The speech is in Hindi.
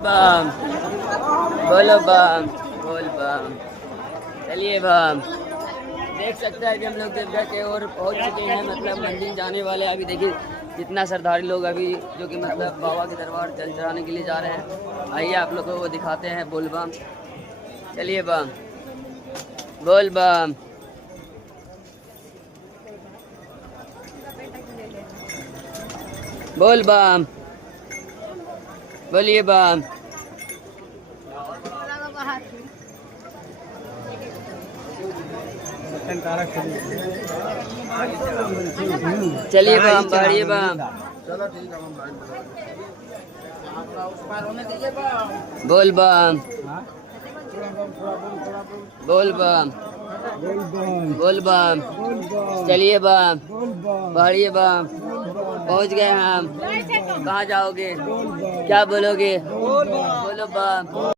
बम बोलो बम बोल बम। चलिए बम। देख सकते हैं कि हम लोग देवघर के ओर पहुंच चुके हैं, मतलब मंदिर जाने वाले। अभी देखिए कितना श्रद्धालु लोग अभी जो कि मतलब बाबा के दरबार जल चढ़ाने के लिए जा रहे हैं। आइए आप लोगों को वो दिखाते हैं। बोल बम। चलिए बम बोल बम। बोल बम बोलिए बम। चलिए बम बढ़िए बम। बोल बम बोल बम बोल बम। चलिए बम बढ़िए बम। पहुंच गए हम। कहाँ जाओगे? क्या बोलोगे? बोलो बम।